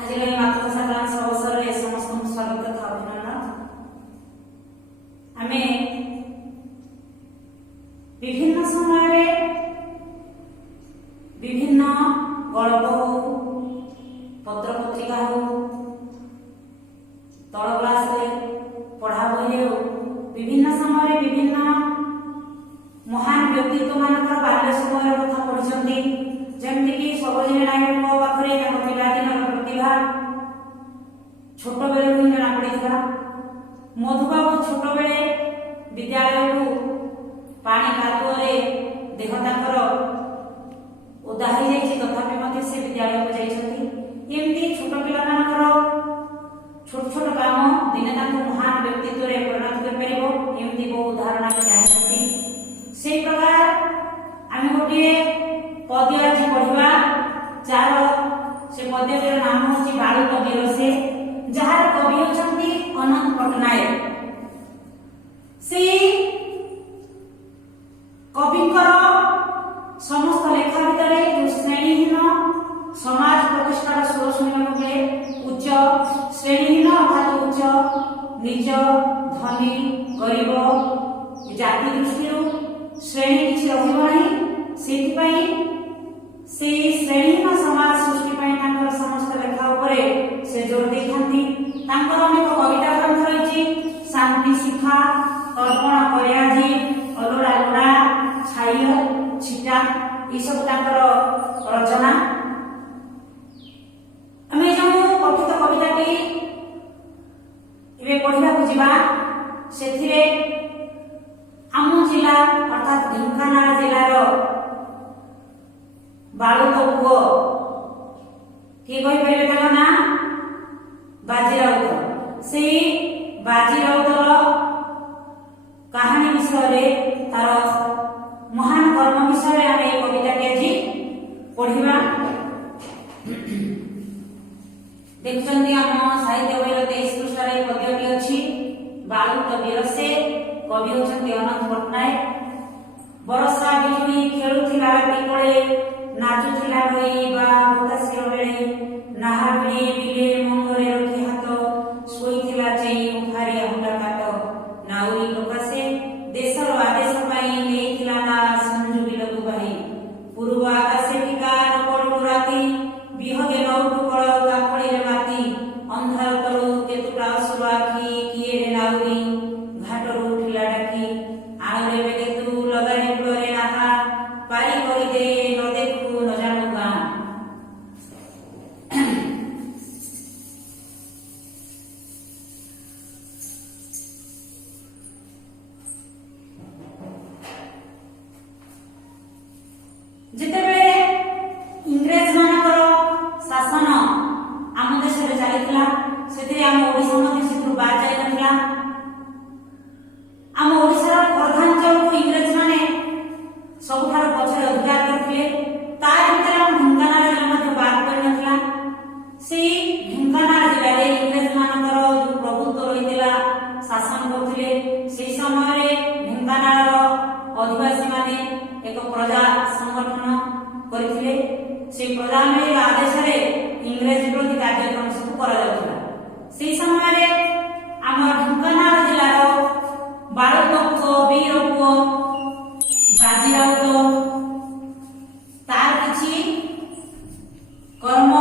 आज मातृभाषा दिवस अवसर में समस्त स्वागत तथा अभिनंदन। आमे विभिन्न समय विभिन्न गल्प हो पत्र पत्रिका हो तल क्लास पढ़ा बही हो विभिन्न समय विभिन्न महान व्यक्तित्व मानकर बाल्य समय कथा पढ़ी जमीक सर्वजन नायक पाखे पिलादिन प्रतिभा छोट बेले ही जना पड़ा। मधुबाबू छोट बेले विद्यालय को पानी कादुअरे देह तांकर ओदा हो जाइए तथापि से विद्यालय को जाइए। छोट पिला छोट छोट काम दिने महान व्यक्तित्व परिणत कर बहु उदाहरण जानी से प्रकार आम गोटे पद्य आज पढ़ा जार से पद्य नाम हूँ बालू कबीर से जार कवि होती अनंत पट्टनायक। से कविंकर समस्त लेखा भितर जो श्रेणीहीन समाज प्रतिष्ठार स्वर शुणा मिले उच्च श्रेणीहीन अर्थात उच्च निज धनी गरीब जाति दृष्टि श्रेणी किसी रही से श्रेणीहीन समाज सृष्टि समस्त लेखा से जोर देखाती। अनेक कविता ग्रंथ रही शांति शिखा तर्पण करियाजी अलोड़ा लोड़ा छाई छिटा ये सब रचना। आम जो कथित कविताटी पढ़ा जा से आम जिला अर्थात ढेंकानाल जिलार बालुक पुओ किए कहीपर ना बाजी राउत से बाजी राउतर कहानी विषय तार महान कर्म विषय आम ये कविताटी आज पढ़ा। देखुं आम साहित्य बही 23 पृष्ठार पद्यटी अच्छी बालू कबीर से कवि होती अनंत पट्टनायक। बरसा बिजुली खेलुथिला राति कोले नाचुथिला नई बा बतासी बेले नाहा बिले बिले मंगरे रखी हाथ शोईथिला चेई मुखारिया हुंडा काट नाउरी प्रकाशे देशर आदेश पाई नेइथिला ना संजु बिलकु बाही पूर्व आकाशे टिकार पड़ु राति बिहगे नौटु कळ गाखळी रे माती अंधार तरु केतुटा असुर आखी किए रे नाउरी घाटरू उठिला डाकी आळरे बेगे तू लगारे कुळरे नाहा पारी करी दे न देखू न जानु गां। जितेबेले इंग्रेज मानकर शासन आम देश में चलीथिला सेतिरे आम ओडिसा मध्ये सेतु बाद जाय नथिला। आम ओडिसार प्रधानांचल को इंग्रेज माने सबुठार पछरे अधिकार करथिले तार भितर आम ढेंकानाल जिला मध्ये बाद कर नथिला। से ढेंकानाल जिले में इंग्रेज मानकर जो प्रभुत्व रहितिला शासन करथिले से समय ढेंकानाल आदिवासी माने एक प्रजा संगठन करथिले। से प्रधानमंत्री आदेश रे इंग्रेज विरोधी कार्यक्रम सब करा जाउथला। से समय रे आम ढेंकानाल जिलार बालुक कबीर पुओ बाजी राउत तार किछि कर्म